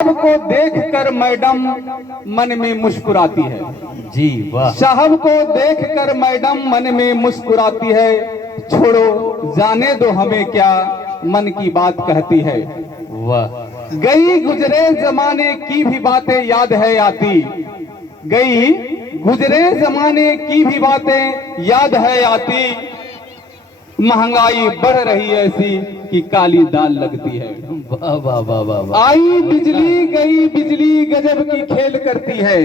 को देखकर मैडम मन में मुस्कुराती है। जी वाह। साहब को देखकर मैडम मन में मुस्कुराती है। छोड़ो जाने दो हमें क्या मन की बात कहती है। वाह। गई गुजरे जमाने की भी बातें याद है आती। गई गुजरे जमाने की भी बातें याद है आती। महंगाई बढ़ रही ऐसी कि काली दाल लगती है। वाह वाह वाह वाह वाह। आई बिजली गई बिजली गजब की खेल करती है।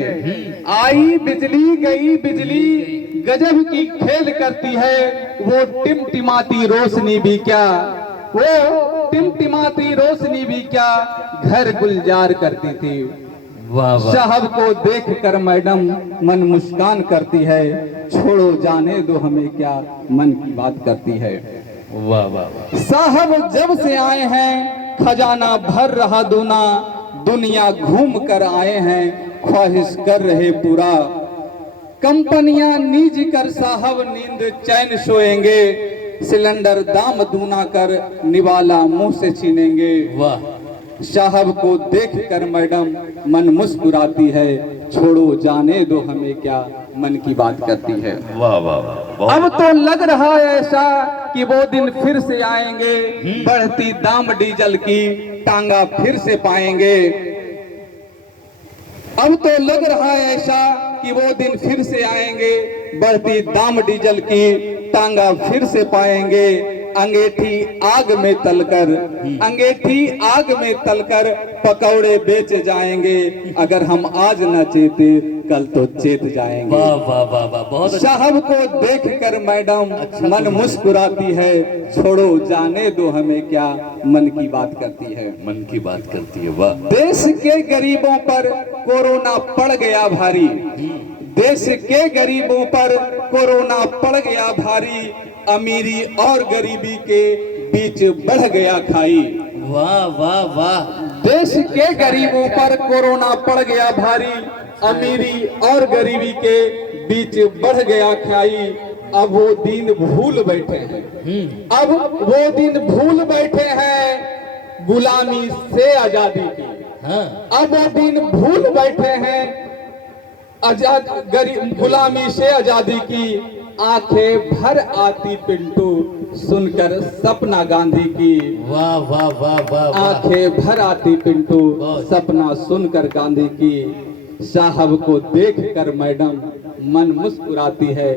आई बिजली गई बिजली गजब की खेल करती है। वो टिमटिमाती रोशनी भी क्या, वो टिमटिमाती रोशनी भी क्या घर गुलजार करती थी। वाह वाह। साहब को देखकर मैडम मन मुस्कान करती है। छोड़ो जाने दो हमें क्या मन की बात करती है। वाह वाह वाह। साहब जब से आए हैं खजाना भर रहा दूना। दुनिया घूम कर आए हैं ख्वाहिश कर रहे पूरा। कंपनियां निजी कर साहब नींद चैन सोएंगे। सिलेंडर दाम दूना कर निवाला मुंह से छीनेंगे। वाह। साहब को देखकर मैडम मन मुस्कुराती है। छोड़ो जाने दो हमें क्या मन की बात करती है। वाह वाह वाह। अब तो लग रहा है ऐसा कि वो दिन फिर से आएंगे। बढ़ती दाम डीजल की टांगा फिर से पाएंगे। अब तो लग रहा है ऐसा कि वो दिन फिर से आएंगे। बढ़ती दाम डीजल की टांगा फिर से पाएंगे। अंगेठी आग में तलकर, अंगेठी आग में तलकर पकौड़े बेच जाएंगे। अगर हम आज न चेते कल तो चेत जाएंगे। वाह वाह वाह वाह। बहुत साहब को देखकर मैडम मन मुस्कुराती है। छोड़ो जाने दो हमें क्या मन की बात करती है। मन की बात करती है। वाह। देश के गरीबों पर कोरोना पड़ गया भारी। देश के गरीबों पर कोरोना पड़ गया भारी। अमीरी और गरीबी के बीच बढ़ गया खाई। वाह वाह वाह। देश के गरीबों पर कोरोना पड़ गया भारी। अमीरी और गरीबी के बीच बढ़ गया खाई। अब वो दिन भूल बैठे हैं। अब वो दिन भूल बैठे हैं गुलामी से आजादी की। हाँ। अब वो दिन भूल बैठे हैं गुलामी से आजादी की। आंखें भर आती पिंटू सुनकर सपना गांधी की। वाह वाह वाह वाह। आंखें भर आती पिंटू सपना सुनकर गांधी की। साहब को देखकर मैडम मन मुस्कुराती है।